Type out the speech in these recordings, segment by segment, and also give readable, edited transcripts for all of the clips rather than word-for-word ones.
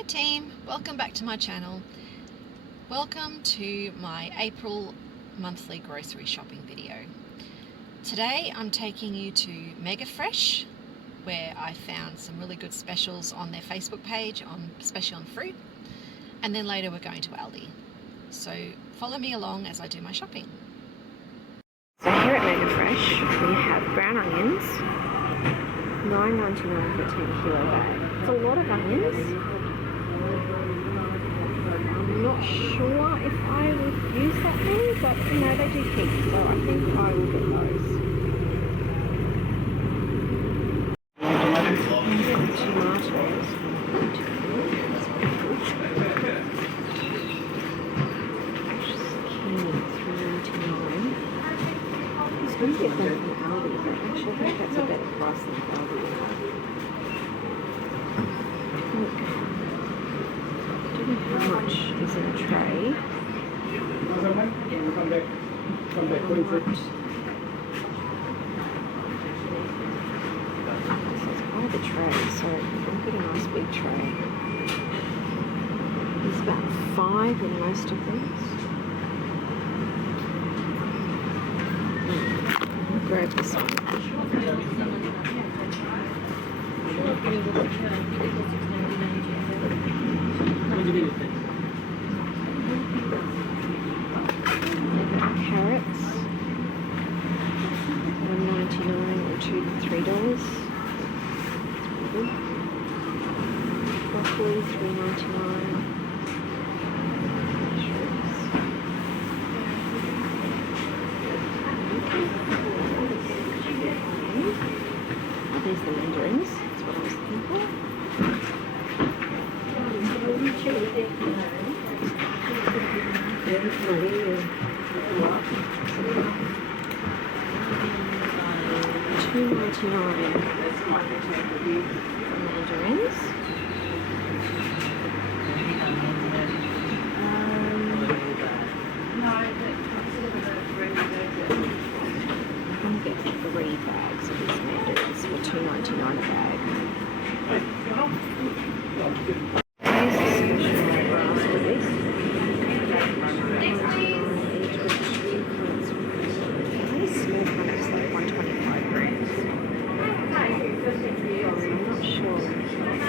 Hi team, welcome back to my channel. Welcome to my April monthly grocery shopping video. Today I'm taking you to Mega Fresh, where I found some really good specials on their Facebook page, especially on fruit, and then later we're going to Aldi. So follow me along as I do my shopping. So here at Mega Fresh we have brown onions, $9.99 for a 10 kilo bag. It's a lot of onions. I'm not sure if I would use that many, but you know, they do keep, so I think I will get those. Tomatoes. $3.99. I was going to get them from Aldi, but actually I think that's a better price than Aldi. I don't know how much is in a tray. So it's part of the tray, so I'll get a nice big tray. There's about 5 in most of these. I'll grab this one. Carrots, $1.99 or $2 to $3. Broccoli, $3.99. Oh, there's the mandarins. That's what I was looking for. $2.99 for mandarins. I'm going to get 3 bags of these mandarins for $2.99 a bag. Here's the special raspberries. Small cunts, like 125 grams. I'm not sure it's worth it.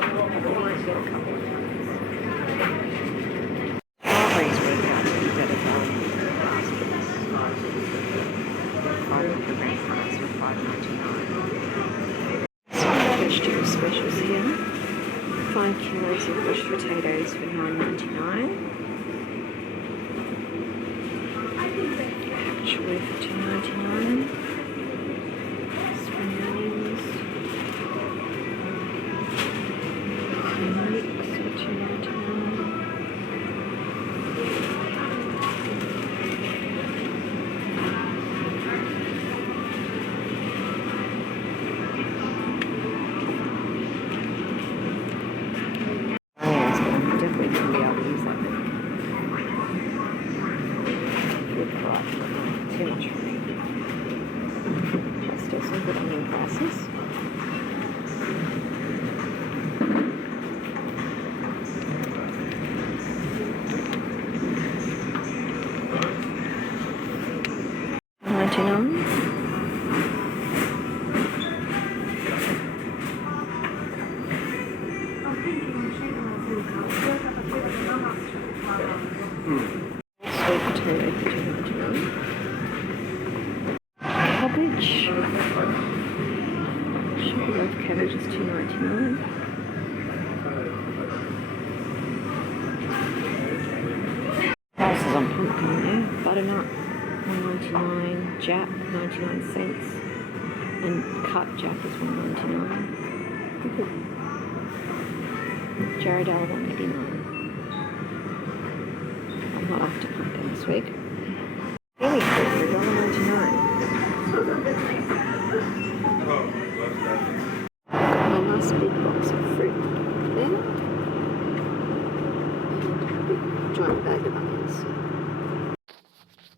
I might get a couple of things. Strawberries work out to be better than raspberries. 500 gram cunts for $5.99. Some vegetable specials here. 5 kilos of fresh potatoes for $9.99. Actually for $2.99. Spring onions. Leeks for $2.99. Yes, but I'm definitely going to be able to use that thing. Good price, but not too much for me. There's still some good onion prices. $9.99. Sweet potato for $2.99. Cabbage. Sugar loaf cabbage is $2.99. Prices on pumpkin there. Butternut, $1.99. Jap, 99 cents. And cut Jap is $1.99. Jarradale, $1.89. I'm not after pumpkin this week. Kiwi fruit for $1.99. My nice big box of fruit there. And a big giant bag of onions.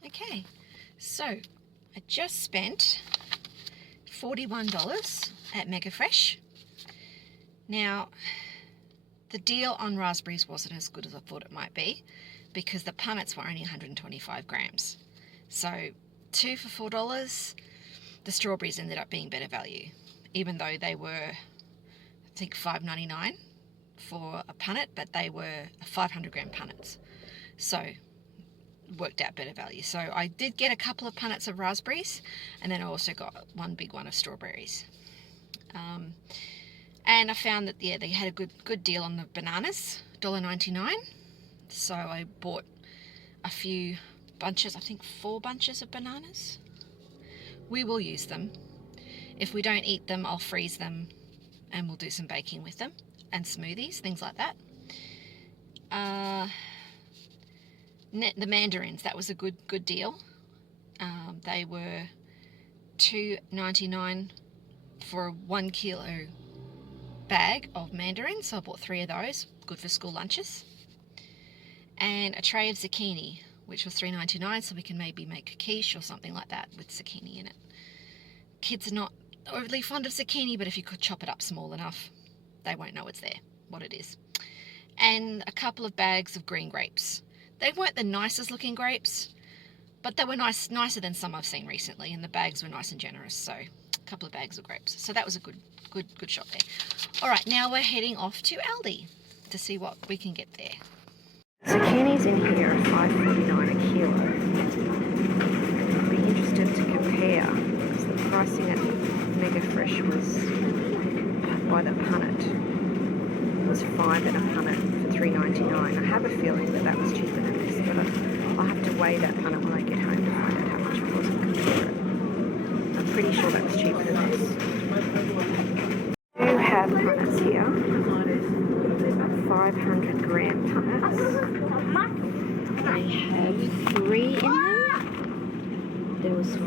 Okay, so I just spent $41 at Mega Fresh. Now, the deal on raspberries wasn't as good as I thought it might be because the punnets were only 125 grams. So 2 for $4. The strawberries ended up being better value, even though they were, I think, $5.99 for a punnet, but they were 500 gram punnets. So worked out better value. So I did get a couple of punnets of raspberries, and then I also got one big one of strawberries. And I found that, yeah, they had a good deal on the bananas, $1.99. So I bought a few bunches, I think 4 bunches of bananas. We will use them. If we don't eat them, I'll freeze them and we'll do some baking with them and smoothies, things like that. The mandarins, that was a good deal. They were $2.99 for a 1 kilo bag of mandarins, so I bought 3 of those, good for school lunches. And a tray of zucchini, which was $3.99, so we can maybe make a quiche or something like that with zucchini in it. Kids are not overly fond of zucchini, but if you could chop it up small enough, they won't know it's there, what it is. And a couple of bags of green grapes. They weren't the nicest looking grapes, but they were nicer than some I've seen recently, and the bags were nice and generous, so a couple of bags of grapes. So that was a good shop there. All right, now we're heading off to Aldi to see what we can get there. Zucchinis in here are $5.49 a kilo. I'd be interested to compare because the pricing at Mega Fresh was by the punnet. It was $5 and a punnet for $3.99. I have a feeling that was cheaper than this, but I'll have to weigh that punnet when I get home to find out how much it was and compare it. I'm pretty sure that was cheaper than this. I do have punnets here. 500 gram punnets. They have 3 in them. There was 5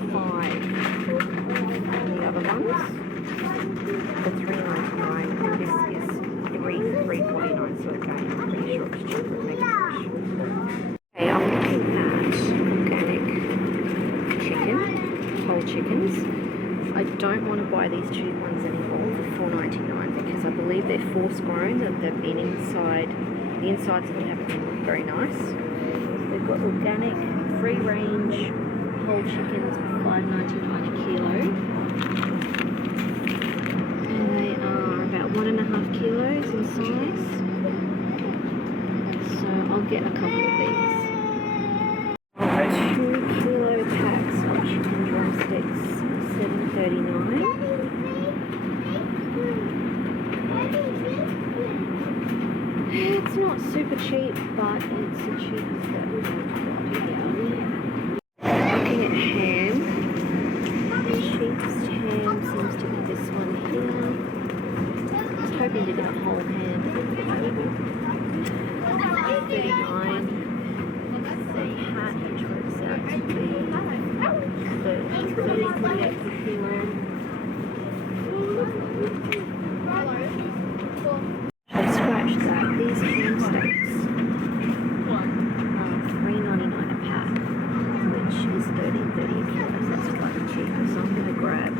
on the other ones for $3.99, and this is 3 for $3.49. So again, I'm pretty sure it's cheaper at Mega Fresh. Okay, I'm looking at organic chicken, whole chickens. I don't want to buy these cheap ones anymore for $4.99 because I believe they're force grown, that they've been inside. The insides of them haven't been very nice. They've got organic, free range whole chickens for $5.99 a kilo. And they are about 1.5 kilos in size. So I'll get a couple of these. 2 kilo packs of chicken drumsticks, $7.39. It's not super cheap, but it's the cheapest that we've got here. Looking at ham. The cheapest ham seems to be this one here. I was hoping to get a whole ham, but it's available. $5.39. The hat, which works out to be $30.38 per kilo. I've scratched that. These ham steaks are $3.99 a pack, which is $13.30 a kilo. So that's slightly cheaper. So I'm going to grab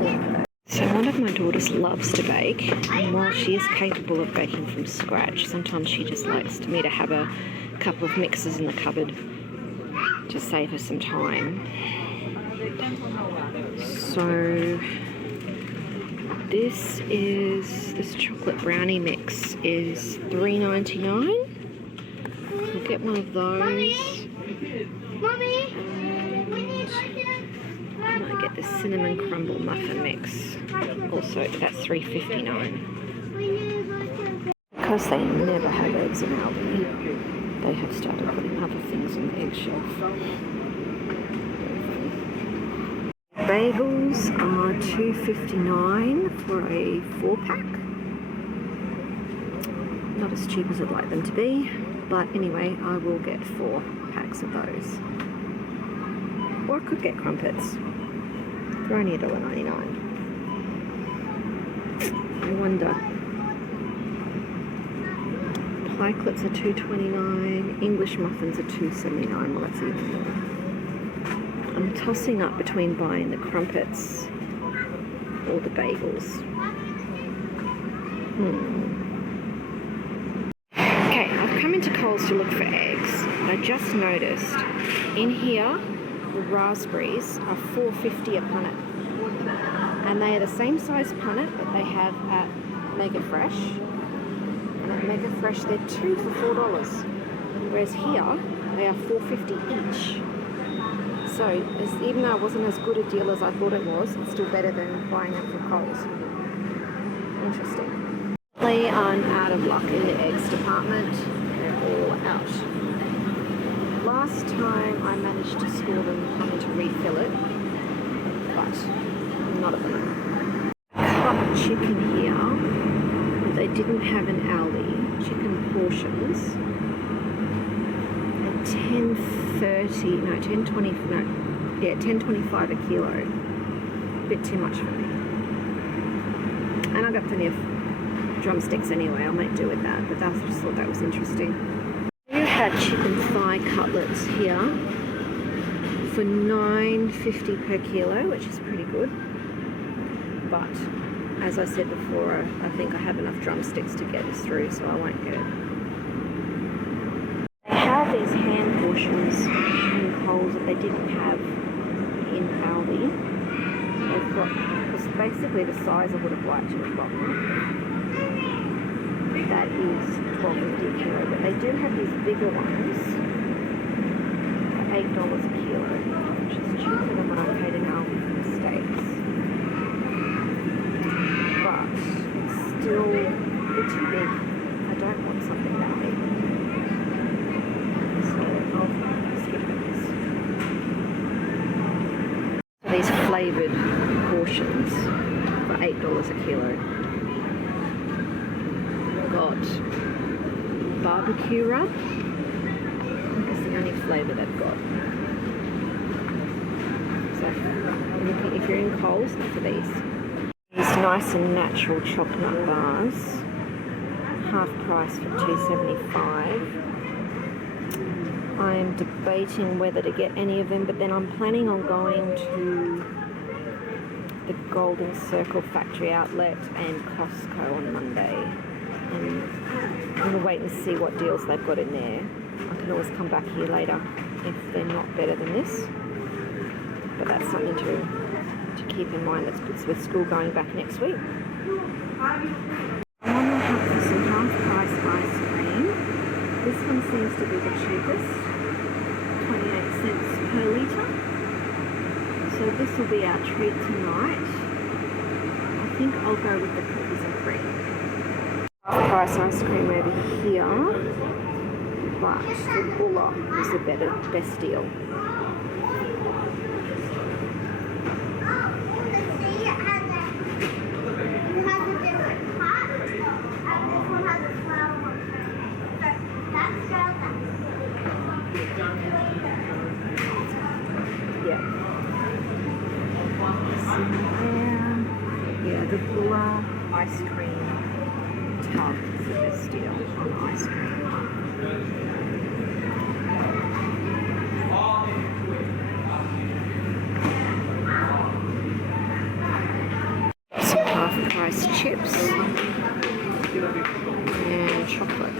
4 of those. So one of my daughters loves to bake, and while she is capable of baking from scratch, sometimes she just likes me to have a couple of mixes in the cupboard to save her some time. So this chocolate brownie mix is $3.99. I'll get one of those. Mommy. I might get the cinnamon crumble muffin mix. Also, that's $3.59. Because they never have eggs in Aldi, they have started putting other things on the egg shelf. Bagels are $2.59 for a 4-pack. Not as cheap as I'd like them to be, but anyway, I will get 4 packs of those. Or I could get crumpets. They're only $1.99. I wonder. Pie clips are $2.29. English muffins are $2.79. Well, that's even more. I'm tossing up between buying the crumpets all the bagels. Okay, I've come into Coles to look for eggs. I just noticed in here the raspberries are $4.50 a punnet, and they are the same size punnet that they have at Mega Fresh. And at Mega Fresh they're 2 for $4, whereas here they are $4.50 each. So even though it wasn't as good a deal as I thought it was, it's still better than buying it from Coles. Interesting. They are out of luck in the eggs department. They're all out. Last time I managed to score them having to refill it, but not at the moment. Cut chicken here, but they didn't have an Aldi. Chicken portions at $10.25 a kilo. A bit too much for me. And I got plenty of drumsticks anyway, I might do with that, but I just thought that was interesting. We had chicken thigh cutlets here for $9.50 per kilo, which is pretty good. But as I said before, I think I have enough drumsticks to get this through, so I won't get it. They have these hand portions in Coles that they didn't have in Aldi. They've got, it's basically the size I would have liked to have gotten. That is $12.50 a kilo, but they do have these bigger ones for $8 a kilo, which is cheaper than what I paid in Aldi for the steaks. But it's still a bit too big. I don't want something that big. So I'll skip this. These flavoured portions for $8 a kilo. Got barbecue rub. I think it's the only flavour they've got. So if you're in Coles, look for these. These nice and natural chocolate nut bars, half price for $2.75. I am debating whether to get any of them, but then I'm planning on going to the Golden Circle factory outlet and Costco on Monday. And I'm going to wait and see what deals they've got in there. I can always come back here later if they're not better than this. But that's something to keep in mind. That's good with school going back next week. I'm on the hunt for some half-price ice cream. This one seems to be the cheapest, 28 cents per litre. So this will be our treat tonight. I think I'll go with the cookies and cream. Half-price ice cream over here, but the Bulla is the best deal. Yeah, the Bulla ice cream tub is the best deal on ice cream. Some half-price chips and chocolate.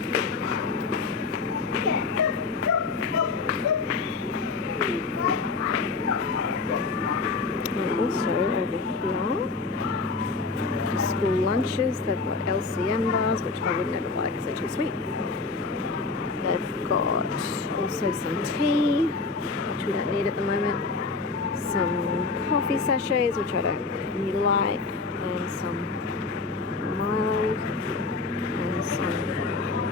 And also over here, school lunches, they've got LCM bars, which I would never like because they're too sweet. They've got also some tea, which we don't need at the moment, some coffee sachets, which I don't really like, and some Milo, and some,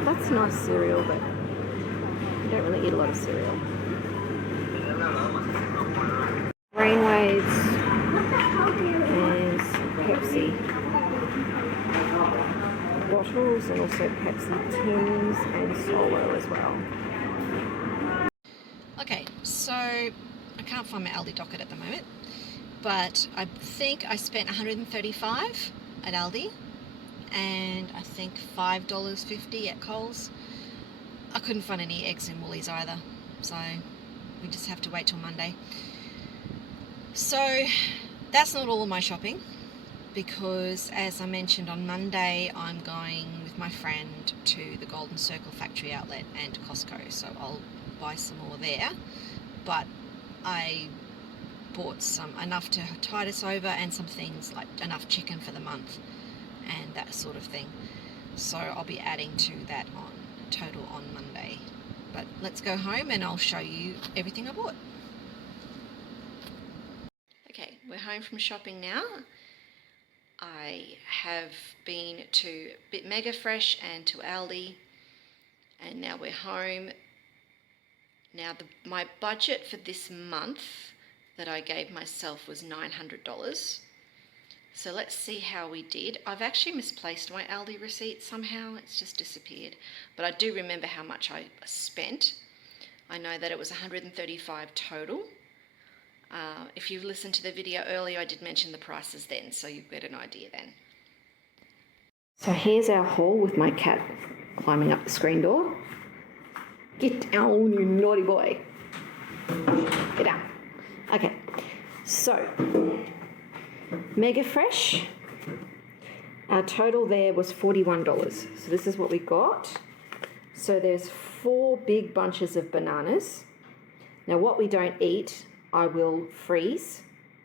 that's nice cereal, but I don't really eat a lot of cereal. Brainwaves and Pepsi bottles, and also Pepsi tins and Solo as well. Okay, so I can't find my Aldi docket at the moment, but I think I spent $135 at Aldi and I think $5.50 at Coles. I couldn't find any eggs in Woolies either, so we just have to wait till Monday. So that's not all of my shopping. because, as I mentioned on Monday, I'm going with my friend to the Golden Circle factory outlet and Costco, so I'll buy some more there. But I bought enough to tide us over, and some things like enough chicken for the month and that sort of thing. So I'll be adding to that total on Monday. But let's go home and I'll show you everything I bought. Okay, we're home from shopping now. I have been to Mega Fresh and to Aldi, and now we're home. Now my budget for this month that I gave myself was $900. So let's see how we did. I've actually misplaced my Aldi receipt somehow. It's just disappeared. But I do remember how much I spent. I know that it was $135 total. If you listened to the video earlier, I did mention the prices then, so you get an idea then. So here's our haul with my cat climbing up the screen door. Get down, you naughty boy. Get down. Okay, so Mega Fresh, our total there was $41. So this is what we got. So there's 4 big bunches of bananas. Now what we don't eat, I will freeze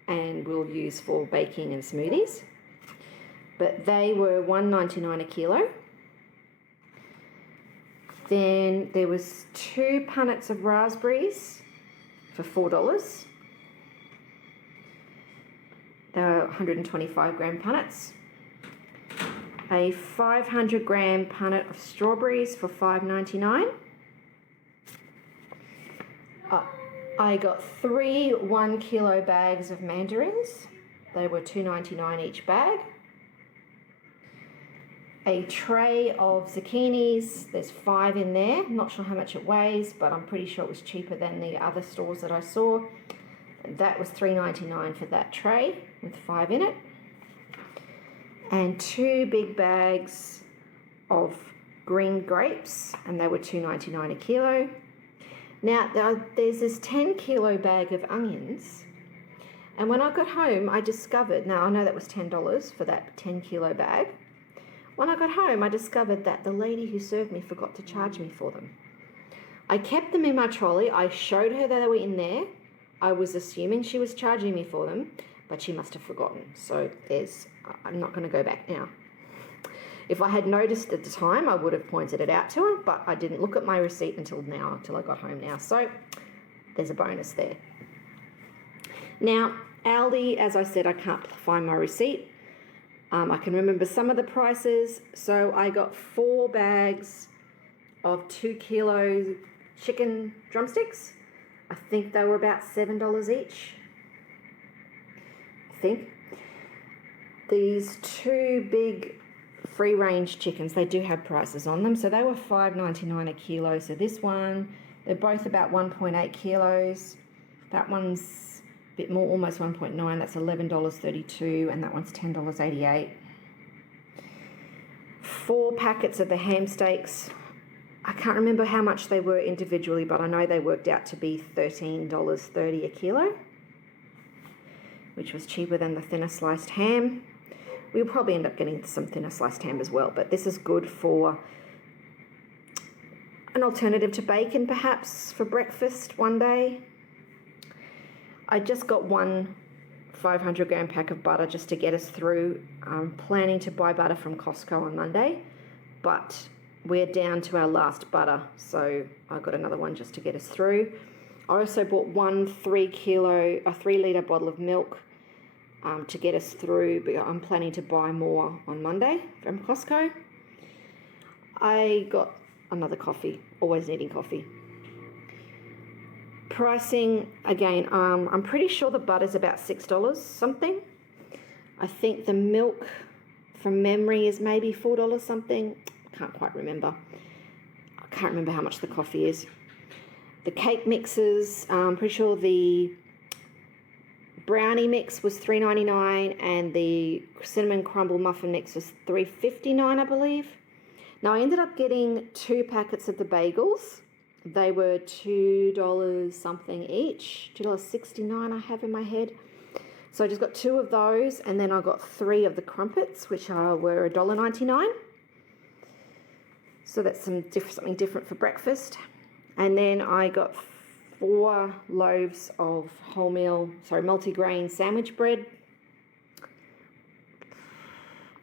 and we'll use for baking and smoothies. But they were $1.99 a kilo. Then there was 2 punnets of raspberries for $4. They were 125 gram punnets. A 500 gram punnet of strawberries for $5.99. I got 3 1 kilo bags of mandarins. They were $2.99 each bag. A tray of zucchinis. There's 5 in there. I'm not sure how much it weighs, but I'm pretty sure it was cheaper than the other stores that I saw. That was $3.99 for that tray with 5 in it. And 2 big bags of green grapes, and they were $2.99 a kilo. Now, there's this 10 kilo bag of onions, and when I got home, I discovered, now I know that was $10 for that 10 kilo bag. When I got home, I discovered that the lady who served me forgot to charge me for them. I kept them in my trolley. I showed her that they were in there. I was assuming she was charging me for them, but she must have forgotten. So I'm not going to go back now. If I had noticed at the time, I would have pointed it out to her, but I didn't look at my receipt until I got home now. So there's a bonus there. Now, Aldi, as I said, I can't find my receipt. I can remember some of the prices. So I got 4 bags of 2 kilo chicken drumsticks. I think they were about $7 each. I think. These 2 big free-range chickens, they do have prices on them. So they were $5.99 a kilo. So this one, they're both about 1.8 kilos. That one's a bit more, almost 1.9. That's $11.32, and that one's $10.88. 4 packets of the ham steaks. I can't remember how much they were individually, but I know they worked out to be $13.30 a kilo, which was cheaper than the thinner sliced ham. We'll probably end up getting some thinner sliced ham as well, but this is good for an alternative to bacon, perhaps, for breakfast one day. I just got 1 500 gram pack of butter just to get us through. I'm planning to buy butter from Costco on Monday, but we're down to our last butter, so I got another one just to get us through. I also bought 1 3 litre bottle of milk to get us through, but I'm planning to buy more on Monday from Costco. I got another coffee, always needing coffee. Pricing, again, I'm pretty sure the butter's about $6 something. I think the milk from memory is maybe $4 something. I can't quite remember. I can't remember how much the coffee is. The cake mixes, I'm pretty sure the brownie mix was $3.99 and the cinnamon crumble muffin mix was $3.59, I believe. Now I ended up getting 2 packets of the bagels. They were $2 something each, $2.69 I have in my head. So I just got 2 of those, and then I got 3 of the crumpets, which were $1.99. So that's something different for breakfast. And then I got 4 loaves of multigrain sandwich bread.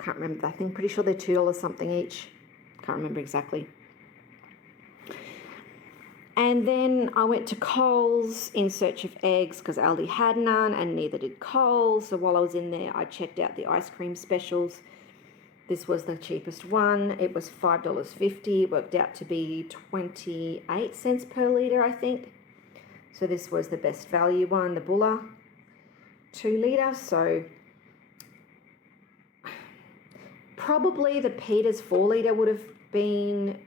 Can't remember, I think, pretty sure they're $2 something each. Can't remember exactly. And then I went to Coles in search of eggs because Aldi had none and neither did Coles. So while I was in there, I checked out the ice cream specials. This was the cheapest one. It was $5.50. It worked out to be 28 cents per litre, I think. So this was the best value one, the Buller 2 litre. So probably the Peters 4 litre would have been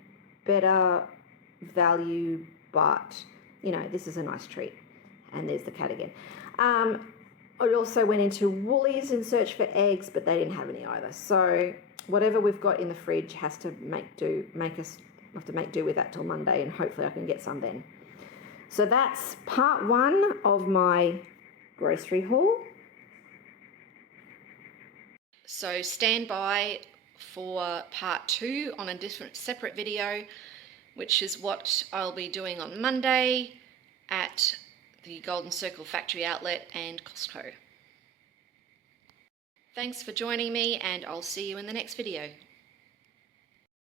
better value, but you know, this is a nice treat. And there's the cat again. I also went into Woolies in search for eggs, but they didn't have any either. So whatever we've got in the fridge has to make do with that till Monday, and hopefully I can get some then. So that's part 1 of my grocery haul. So stand by for part 2 on a separate video, which is what I'll be doing on Monday at the Golden Circle Factory Outlet and Costco. Thanks for joining me, and I'll see you in the next video.